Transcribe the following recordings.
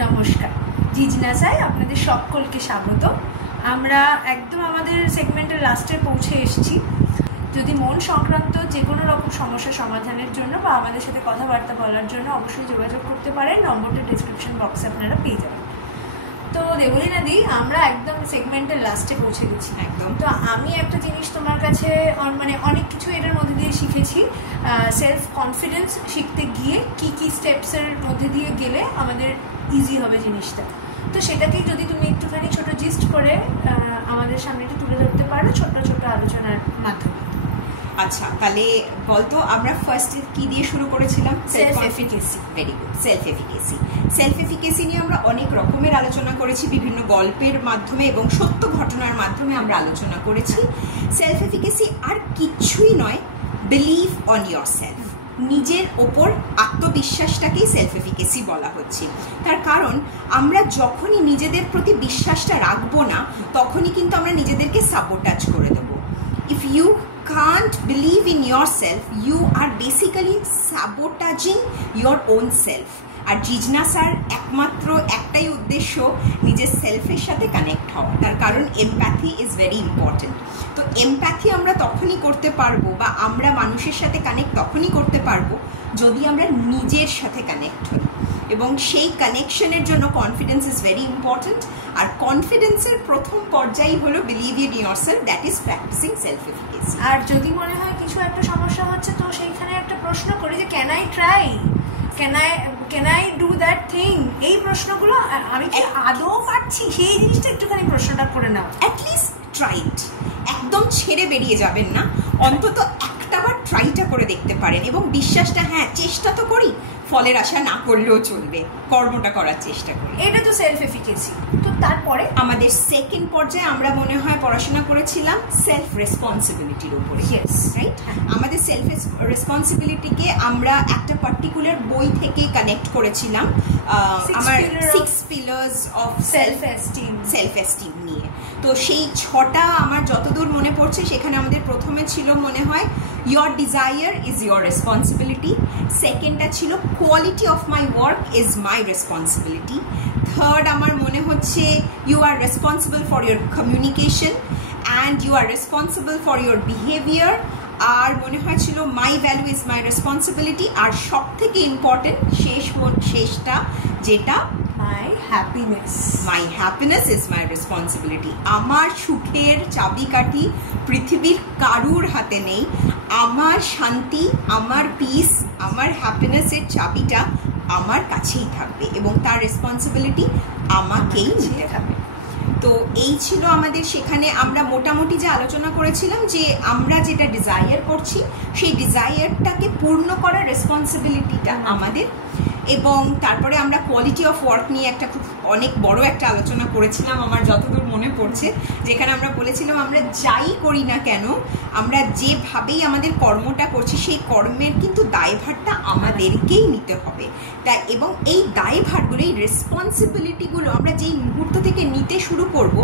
নমস্কার, জিজ্ঞাসায় আপনাদের সকলকে স্বাগত। আমরা একদম আমাদের সেগমেন্টের লাস্টে পৌঁছে এসেছি। যদি মন সংক্রান্ত যে কোনো রকম সমস্যা সমাধানের জন্য বা আমাদের সাথে কথাবার্তা বলার জন্য অবশ্যই যোগাযোগ করতে পারেন। নম্বরটা ডিসক্রিপশন বক্সে আপনারা পেয়ে যাবেন। তো দেবলীনাদি, আমরা একদম সেগমেন্টের লাস্টে পৌঁছে গেছি একদম। তো আমি একটা জিনিস তোমার কাছে মানে অনেক কিছু এটার মধ্যে দিয়ে শিখেছি। সেলফ কনফিডেন্স শিখতে গিয়ে কি কি স্টেপসের মধ্যে দিয়ে গেলে আমাদের ইজি হবে জিনিসটা। তো সেটাকে যদি তুমি একটুখানি ছোট জিস্ট করে আমাদের সামনে একটু তুলে ধরতে পারো ছোট ছোট আলোচনার মাধ্যমে। আচ্ছা, তাহলে বলতো আমরা ফার্স্ট কি দিয়ে শুরু করেছিলাম? Self efficacy. Very good, self efficacy. Self efficacy নিয়ে আমরা অনেক রকমের আলোচনা করেছি, বিভিন্ন গল্পের মাধ্যমে এবং সত্য ঘটনার মাধ্যমে আমরা আলোচনা করেছি। সেলফ এফিকেসি আর কিছুই নয়, বিলিভ অন ইয়োর সেলফ। নিজের ওপর আত্মবিশ্বাসটাকেই সেলফ এফিকেসি বলা হচ্ছে। তার কারণ আমরা যখনই নিজেদের প্রতি বিশ্বাসটা রাখবো না, তখনই কিন্তু আমরা নিজেদেরকে সাবোটাজ করে দেবো। If you can't believe in yourself, you are basically sabotaging your own self. আর জিজ্ঞাসার একমাত্র একটাই উদ্দেশ্য নিজের সেলফের সাথে কানেক্ট হওয়া। তার কারণ এমপ্যাথি ইজ ভেরি ইম্পর্টেন্ট। তো এমপ্যাথি আমরা তখনই করতে পারবো বা আমরা মানুষের সাথে কানেক্ট তখনই করতে পারবো যদি আমরা নিজের সাথে কানেক্ট হই, এবং সেই কানেকশনের জন্য কনফিডেন্স ইজ ভেরি ইম্পর্টেন্ট। আর কনফিডেন্সের প্রথম পর্যায় হলো believe in yourself, that is practising self efficacy. আর যদি মনে হয় কিছু একটা সমস্যা হচ্ছে, তো সেইখানে একটা প্রশ্ন করি যে can I try, can I do that thing. এই প্রশ্নগুলো আমি কি আদৌ পারছি, সেই জিনিসটা একটুখানি প্রশ্নটা করে নাও। At least try it. একদম ছেড়ে বেরিয়ে যাবেন না, অন্তত একটাবার ট্রাইটা করে দেখতে পারেন এবং বিশ্বাসটা, হ্যাঁ চেষ্টা তো করি, ফলের আশা না করলেও চলবে, কর্মটা করার চেষ্টা করি। এটা তো সেলফ এফিকেসি। তো তারপরে আমাদের সেকেন্ড পর্যায়ে আমরা মনে হয় পড়াশোনা করেছিলাম সেলফ রেসপন্সিবিলিটির উপরে, রাইট? আমাদের সেলফ রেসপন্সিবিলিটিকে আমরা একটা পার্টিকুলার বই থেকে কানেক্ট করেছিলাম, আমার 6 pillars of সেলফ এস্টিম নিয়ে। তো সেই 6টা আমার যতদূর মনে পড়ছে, সেখানে আমাদের প্রথমে ছিল মনে হয় your desire is your responsibility, সেকেন্ডটা ছিল quality of my work is my responsibility, third আমার মনে হচ্ছে you are responsible for your communication and you are responsible for your behavior, আর মনে হয়েছিল my value is my responsibility, আর সব থেকে important শেষটা যেটা my happiness is my responsibility. আমার সুখের চাবিকাঠি পৃথিবীর কারুর হাতে নেই। আমার শান্তি, আমার পিস, আমার হ্যাপিনেসের চাবিটা আমার কাছেই থাকবে এবং তার রেসপন্সিবিলিটি আমাকেই নিতে হবে। তো এই ছিল আমাদের, সেখানে আমরা মোটামুটি যে আলোচনা করেছিলাম যে আমরা যেটা ডিজায়ার করছি সেই ডিজায়ারটাকে পূর্ণ করার রেসপন্সিবিলিটিটা আমাদের। এবং তারপরে আমরা কোয়ালিটি অফ ওয়ার্ক নিয়ে একটা খুব অনেক বড় একটা আলোচনা করেছিলাম আমার যতদূর মনে পড়ছে, যেখানে আমরা বলেছিলাম আমরা যাই করি না কেন, আমরা যেভাবেই আমাদের কর্মটা করছি সেই কর্মের কিন্তু দায়ভারটা আমাদেরকেই নিতে হবে। তাই এবং এই দায়ভারগুলো, এই রেসপন্সিবিলিটিগুলো আমরা যেই মুহূর্ত থেকে নিতে শুরু করব,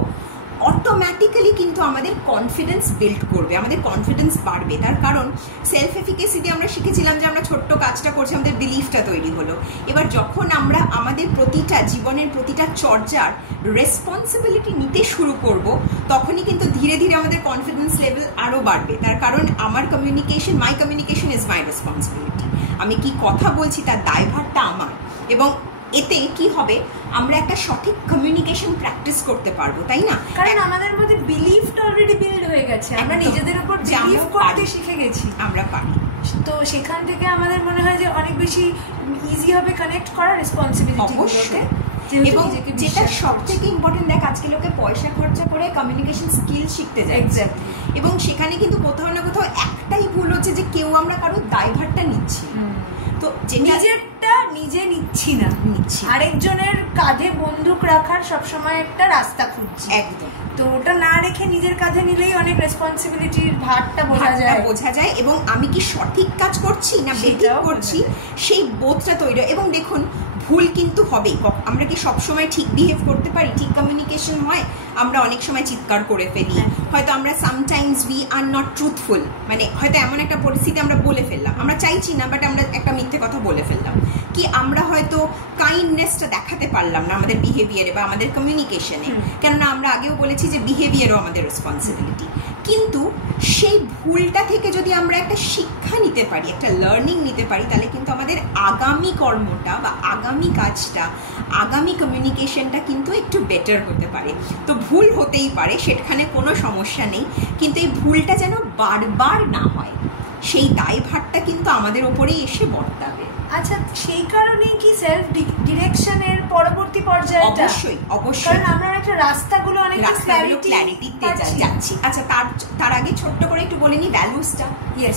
অটোমেটিক্যালি কিন্তু আমাদের কনফিডেন্স বিল্ড করবে, আমাদের কনফিডেন্স বাড়বে। তার কারণ সেলফ এফিকেসি দিয়ে আমরা শিখেছিলাম যে আমরা ছোট্ট কাজটা করছি, আমাদের বিলিফটা তৈরি হলো। এবার যখন আমরা আমাদের প্রতিটা জীবনের প্রতিটা চর্যার রেসপন্সিবিলিটি নিতে শুরু করব, তখনই কিন্তু ধীরে ধীরে আমাদের কনফিডেন্স লেভেল আরও বাড়বে। তার কারণ আমার মাই কমিউনিকেশন ইজ মাই রেসপন্সিবিলিটি। আমি কি কথা বলছি তার দায়ভারটা আমার, এবং এতে কি হবে, আমরা একটা সঠিক কমিউনিকেশন প্র্যাকটিস করতে পারবো, তাই না? কারণ আমাদের মধ্যে বিলিফটা অলরেডি বিল্ড হয়ে গেছে, আমরা নিজেদের উপর বিলিভ করতে শিখে গেছি, আমরা পারি। তো সেখান থেকে আমাদের মনে হয় যে অনেক বেশি ইজি হবে কানেক্ট করা রেসপন্সিবিলিটিগুলোকে। এবং যেটা সব থেকে ইম্পর্টেন্ট, দেখ আজকে লোকে পয়সা খরচা করে কমিউনিকেশন স্কিল শিখতে যায়, এবং সেখানে কিন্তু কোথাও না কোথাও একটাই ভুল হচ্ছে যে কেউ আমরা কারোর দায়ভারটা নিচ্ছি, তো নিজেরটা নিজে নিচ্ছি, আরেকজনের কাঁধে বন্দুক রাখার সবসময় একটা রাস্তা খুঁজছি একদম। তো ওটা না রেখে নিজের কাঁধে নিলেই অনেক রেসপন্সিবিলিটির ভারটা বোঝা যায় এবং আমি কি সঠিক কাজ করছি না বেঠিক করছি সেই বোধটা তৈরি। এবং দেখুন, ভুল কিন্তু হবেই, আমরা কি সবসময় ঠিক বিহেভ করতে পারি, ঠিক কমিউনিকেশন হয়? আমরা অনেক সময় চিৎকার করে ফেলি, হয়তো আমরা sometimes we are not truthful, মানে হয়তো এমন একটা পরিস্থিতি আমরা বলে ফেললাম, আমরা চাইছি না বাট আমরা একটা মিথ্যে কথা বলে ফেললাম, কি আমরা হয়তো কাইন্ডনেসটা দেখাতে পারলাম না আমাদের বিহেভিয়ারে বা আমাদের কমিউনিকেশনে, কেননা আমরা আগেও বলেছি যে বিহেভিয়ারও আমাদের রেসপন্সিবিলিটি। কিন্তু সেই ভুলটা থেকে যদি আমরা একটা শিক্ষা নিতে পারি, একটা লার্নিং নিতে পারি, তাহলে কিন্তু আমাদের আগামী কর্মটা বা আগামী কাজটা, আগামী কমিউনিকেশনটা কিন্তু একটু বেটার হতে পারে। তো ভুল হতেই পারে, সেখানে কোনো সমস্যা নেই, কিন্তু এই ভুলটা যেন বারবার না হয় সেই দায়ভারটা কিন্তু আমাদের ওপরেই এসে বর্তাবে। আচ্ছা, সেই কারণেই কি সেলফ ডিরেকশনের পরবর্তী পর্যায়টা? অবশ্যই অবশ্যই, কারণ আমরা একটা রাস্তাগুলো অনেকটা ক্ল্যারিটিতে যাচ্ছি। আচ্ছা, তার আগে ছোট্ট করে একটু বলে নি ভ্যালুসটা।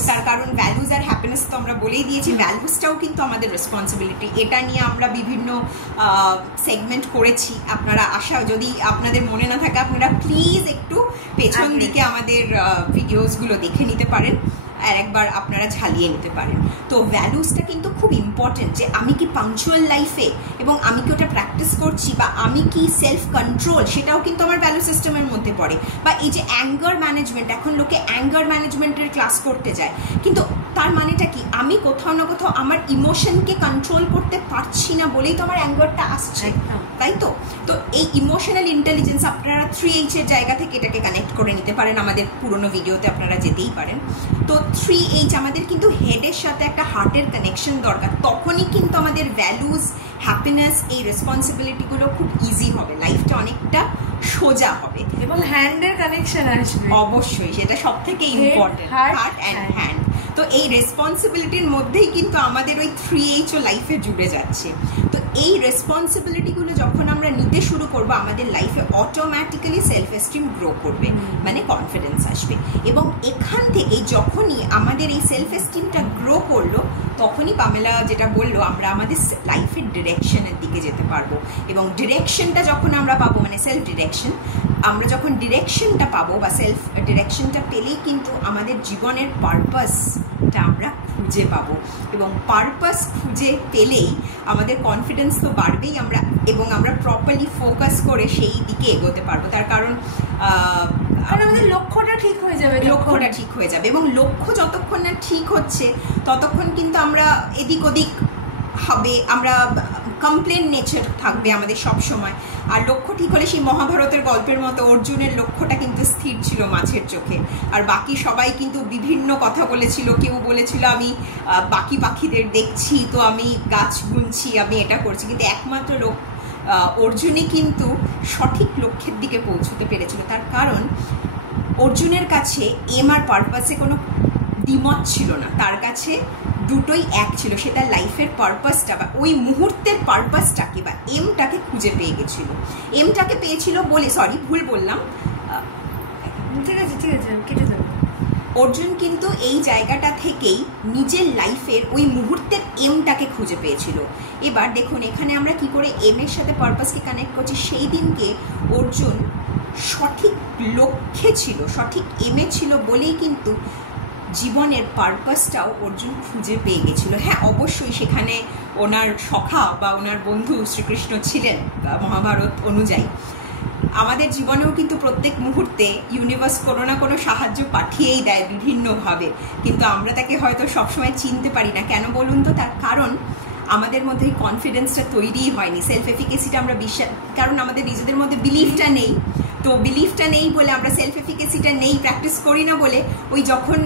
তার কারণ ভ্যালুস আর হ্যাপিনেস তো আমরা বলেই দিয়েছি, ভ্যালুসটাও কিন্তু আমাদের রেসপন্সিবিলিটি। এটা নিয়ে আমরা বিভিন্ন সেগমেন্ট করেছি, আপনারা যদি আপনাদের মনে না থাকে আপনারা প্লিজ একটু পেছন দিকে আমাদের ভিডিওসগুলো দেখে নিতে পারেন, আর একবার আপনারা ঝালিয়ে নিতে পারেন। তো ভ্যালুসটা কিন্তু খুব ইম্পর্টেন্ট, যে আমি কি পাংচুয়াল লাইফে এবং আমি কি ওটা প্র্যাকটিস করছি, বা আমি কি সেলফ কন্ট্রোল, সেটাও কিন্তু আমার ভ্যালু সিস্টেমের মধ্যে পড়ে। বা এই যে অ্যাঙ্গার ম্যানেজমেন্ট, এখন লোকে অ্যাঙ্গার ম্যানেজমেন্টের ক্লাস করতে যায়, কিন্তু তার মানেটা কি? আমি কোথাও না কোথাও আমার ইমোশনকে কন্ট্রোল করতে পারছি না বলেই তো আমার অ্যাঙ্গারটা আসছে, তাই তো? তো এই ইমোশনাল ইন্টেলিজেন্স আপনারা 3H এর জায়গা থেকে এটাকে কানেক্ট করে নিতে পারেন, আমাদের পুরোনো ভিডিওতে আপনারা যেতেই পারেন। তো 3H আমাদের কিন্তু হেডের সাথে একটা হার্টের কানেকশন দরকার, তখনই কিন্তু আমাদের ভ্যালুস, হ্যাপিনেস, এই রেসপন্সিবিলিটিগুলো খুব ইজি হবে, লাইফটা অনেকটা সোজা হবে এবং হ্যান্ডের কানেকশন আসবে। অবশ্যই, সেটা সব থেকে ইম্পর্টেন্ট, হার্ট অ্যান্ড হ্যান্ড। তো এই রেসপন্সিবিলিটির মধ্যেই কিন্তু আমাদের ওই 3H ও লাইফে জুড়ে যাচ্ছে। তো এই রেসপন্সিবিলিটিগুলো যখন আমরা নিতে শুরু করবো, আমাদের লাইফে অটোমেটিক্যালি সেলফ এস্টিম গ্রো করবে, মানে কনফিডেন্স আসবে। এবং এখান থেকে যখনই আমাদের এই সেলফ এস্টিমটা গ্রো করলো, তখনই পামেলা যেটা বললো, আমরা আমাদের লাইফের ডিরেকশনের দিকে যেতে পারবো। এবং ডিরেকশনটা যখন আমরা পাবো, মানে সেলফ ডিরেকশন, আমরা যখন ডিরেকশনটা পাবো বা সেলফ ডিরেকশনটা পেলেই কিন্তু আমাদের জীবনের পারপাসটা আমরা খুঁজে পাবো। এবং পারপাস খুঁজে পেলেই আমাদের কনফিডেন্স তো বাড়বেই, এবং আমরা প্রপারলি ফোকাস করে সেই দিকে এগোতে পারবো। তার কারণ আমাদের লক্ষ্যটা ঠিক হয়ে যাবে, এবং লক্ষ্য যতক্ষণ না ঠিক হচ্ছে ততক্ষণ কিন্তু আমরা এদিক ওদিক হবে, আমরা কমপ্লেন নেচার থাকবে আমাদের সব সময়। আর লক্ষ্য ঠিক হলে সেই মহাভারতের গল্পের মতো অর্জুনের লক্ষ্যটা কিন্তু স্থির ছিল মাছের চোখে, আর বাকি সবাই কিন্তু বিভিন্ন কথা বলেছিল। কেউ বলেছিল আমি বাকি পাখিদের দেখছি, তো আমি গাছ গুনছি, আমি এটা করছি, কিন্তু একমাত্র অর্জুনই কিন্তু সঠিক লক্ষ্যের দিকে পৌঁছতে পেরেছিল। তার কারণ অর্জুনের কাছে এম আর পারপাসে কোনো দ্বিমত ছিল না, তার কাছে দুটোই এক ছিল। সে তার লাইফের পারপাসটা বা ওই মুহূর্তের পারপাসটাকে বা এমটাকে খুঁজে পেয়ে গেছিল। এমটাকে পেয়েছিল বলে, সরি ভুল বললাম, ঠিক আছে কেটে দেবো। অর্জুন কিন্তু এই জায়গাটা থেকেই নিজের লাইফের ওই মুহূর্তের এমটাকে খুঁজে পেয়েছিল। এবার দেখুন এখানে আমরা কি করে এম এর সাথে পারপাসকে কানেক্ট করছি। সেই দিনকে অর্জুন সঠিক লক্ষ্যে ছিল, সঠিক এমে ছিল বলেই কিন্তু জীবনের পারপাসটাও অর্জুন খুঁজে পেয়ে গেছিল। হ্যাঁ, অবশ্যই সেখানে ওনার সখা বা ওনার বন্ধু শ্রীকৃষ্ণ ছিলেন মহাভারত অনুযায়ী। আমাদের জীবনেও কিন্তু প্রত্যেক মুহূর্তে ইউনিভার্স কোনো না কোনো সাহায্য পাঠিয়েই দেয় বিভিন্নভাবে, কিন্তু আমরা তাকে হয়তো সবসময় চিনতে পারি না। কেন বলুন তো? তার কারণ আমাদের মধ্যে এই কনফিডেন্সটা তৈরিই হয়নি, সেলফ এফিকেসিটা আমরা কারণ আমাদের নিজেদের মধ্যে বিলিফটা নেই। তো বিলিফটা নেই বলে আমরা সেলফ এফিকেসিটা নেই, প্র্যাকটিস করি না বলে ওই যখন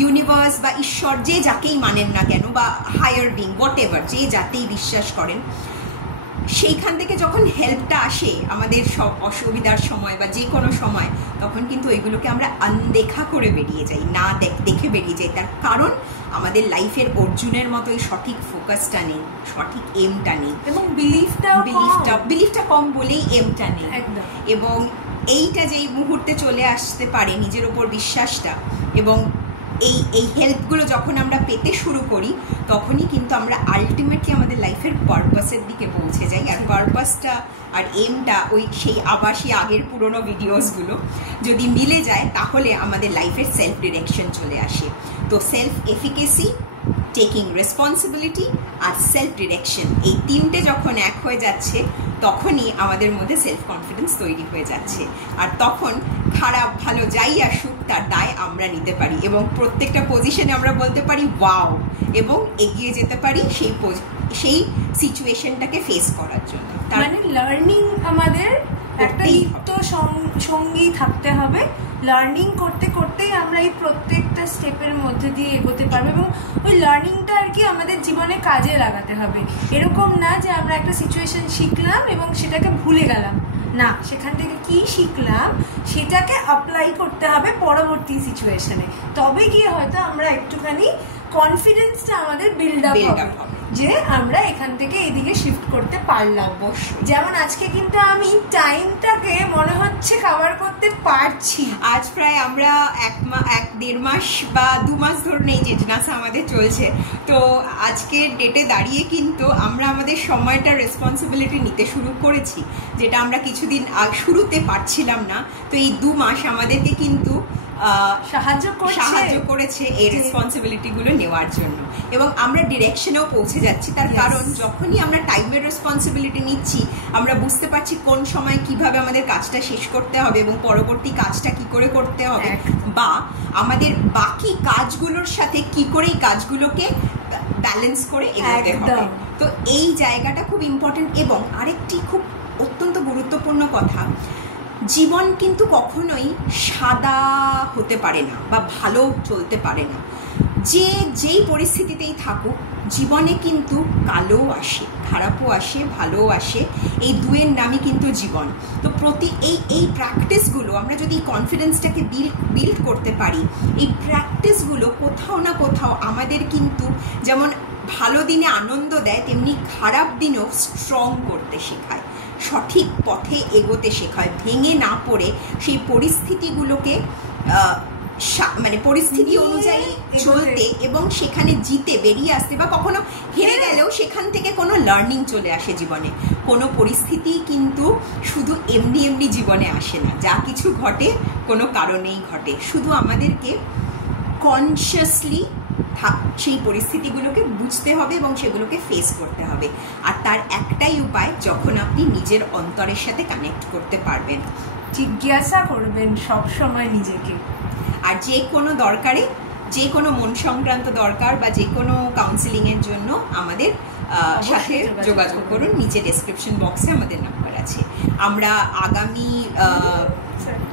ইউনিভার্স বা ঈশ্বর যে যাকেই মানেন না কেন, বা হায়ার বিং হোয়াট এভার, যে যাতেই বিশ্বাস করেন, সেইখান থেকে যখন হেল্পটা আসে আমাদের সব অসুবিধার সময় বা যে কোনো সময়, তখন কিন্তু ওইগুলোকে আমরা আনদেখা করে বেরিয়ে যাই, না দেখে বেরিয়ে যাই। তার কারণ আমাদের লাইফের অর্জুনের মতো এই সঠিক ফোকাসটা নেই, সঠিক এমটা নেই, এবং বিলিফটা কম বলেই এমটা নেই। এবং এইটা যেই মুহূর্তে চলে আসতে পারে নিজের ওপর বিশ্বাসটা, এবং এই হেল্পগুলো যখন আমরা পেতে শুরু করি, তখনই কিন্তু আমরা আলটিমেটলি আমাদের লাইফের পারপাসের দিকে পৌঁছে যাই। আর পারপাসটা আর এমটা সেই আগের পুরোনো ভিডিওসগুলো যদি মিলে যায়, তাহলে আমাদের লাইফের সেলফ ডিরেকশন চলে আসে। তো সেলফ এফিকেসি, টেকিং রেসপন্সিবিলিটি আর সেলফ ডিরেকশন, এই তিনটে যখন এক হয়ে যাচ্ছে, তখনই আমাদের মধ্যে সেলফ কনফিডেন্স তৈরি হয়ে যাচ্ছে। আর তখন খারাপ ভালো যাই আসুক, তার দায় আমরা নিতে পারি, এবং প্রত্যেকটা পজিশনে আমরা বলতে পারি ওয়াও, এবং এগিয়ে যেতে পারি সেই সেই সিচুয়েশনটাকে ফেস করার জন্য। মানে লার্নিং আমাদের একটা নিত্য সঙ্গী থাকতে হবে। লার্নিং করতে করতেই আমরা এই প্রত্যেকটা স্টেপের মধ্যে দিয়ে এগোতে পারবো, এবং ওই লার্নিংটা আর কি আমাদের জীবনে কাজে লাগাতে হবে। এরকম না যে আমরা একটা সিচুয়েশন শিখলাম এবং সেটাকে ভুলে গেলাম, না, সেখান থেকে কি শিখলাম সেটাকে অ্যাপ্লাই করতে হবে পরবর্তী সিচুয়েশনে। তবে গিয়ে হয়তো আমরা একটুখানি কনফিডেন্সটা আমাদের বিল্ড আপ হবে যে আমরা এখান থেকে এদিকে শিফট করতে পারলাম। যেমন আজকে কিন্তু আমি টাইমটাকে মনে হচ্ছে কভার করতে পারছি। আজ প্রায় আমরা 1-1.5 মাস বা 2 মাস ধরে এই জিজ্ঞাসা আমাদের চলছে। তো আজকের ডেটে দাঁড়িয়ে কিন্তু আমরা আমাদের সময়টা রেসপন্সিবিলিটি নিতে শুরু করেছি, যেটা আমরা কিছুদিন শুরুতে পারছিলাম না। তো এই 2 মাস আমাদেরকে কিন্তু সাহায্য করেছে এই রেসপন্সিবিলিটি গুলো নেওয়ার জন্য, এবং আমরা ডিরেকশনেও পৌঁছে যাচ্ছি। তার কারণ যখনই আমরা টাইমের রেসপন্সিবিলিটি নিচ্ছি, আমরা বুঝতে পারছি কোন সময় কিভাবে আমাদের কাজটা শেষ করতে হবে এবং পরবর্তী কাজটা কি করে করতে হবে, বা আমাদের বাকি কাজগুলোর সাথে কি করে এই কাজগুলোকে ব্যালেন্স করে এগোতে হবে। তো এই জায়গাটা খুব ইম্পর্টেন্ট। এবং আরেকটি খুব অত্যন্ত গুরুত্বপূর্ণ কথা, জীবন কিন্তু কখনোই সাদা হতে পারে না বা ভালো চলতে পারে না। যেই পরিস্থিতিতেই থাকুক, জীবনে কিন্তু কালো আসে, খারাপও আসে, ভালোও আসে, এই দুয়ের নামই কিন্তু জীবন। তো এই প্র্যাকটিসগুলো আমরা যদি কনফিডেন্সটাকে বিল্ড করতে পারি, এই প্র্যাকটিসগুলো কোথাও না কোথাও আমাদের কিন্তু যেমন ভালো দিনে আনন্দ দেয়, তেমনি খারাপ দিনেও স্ট্রং করতে শেখায়, সঠিক পথে এগোতে শেখায়, ভেঙে না পড়ে সেই পরিস্থিতিগুলোকে মানে পরিস্থিতি অনুযায়ী চলতে এবং সেখানে জিতে বেরিয়ে আসতে, বা কখনো হেরে গেলেও সেখান থেকে কোনো লার্নিং চলে আসে জীবনে। কোনো পরিস্থিতি কিন্তু শুধু এমনি জীবনে আসে না, যা কিছু ঘটে কোনো কারণেই ঘটে। শুধু আমাদেরকে কনসিয়াসলি সেই পরিস্থিতিগুলোকে বুঝতে হবে এবং সেগুলোকে ফেস করতে হবে। আর তার একটাই উপায়, যখন আপনি নিজের অন্তরের সাথে কানেক্ট করতে পারবেন, জিজ্ঞাসা করবেন সব সময় নিজেকে। আর যে কোনো দরকারে, যে কোনো মন সংক্রান্ত দরকার বা যে কোনো কাউন্সিলিংয়ের জন্য আমাদের সাথে যোগাযোগ করুন। নিচে ডেসক্রিপশন বক্সে আমাদের নাম্বার আছে। আমরা আগামী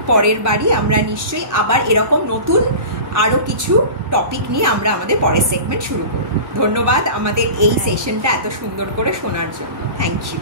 পরের বারই আমরা নিশ্চয়ই আবার এরকম নতুন আরও কিছু টপিক নিয়ে আমরা আমাদের পরের সেগমেন্ট শুরু করব। ধন্যবাদ আমাদের এই সেশনটা এত সুন্দর করে শোনার জন্য। Thank you.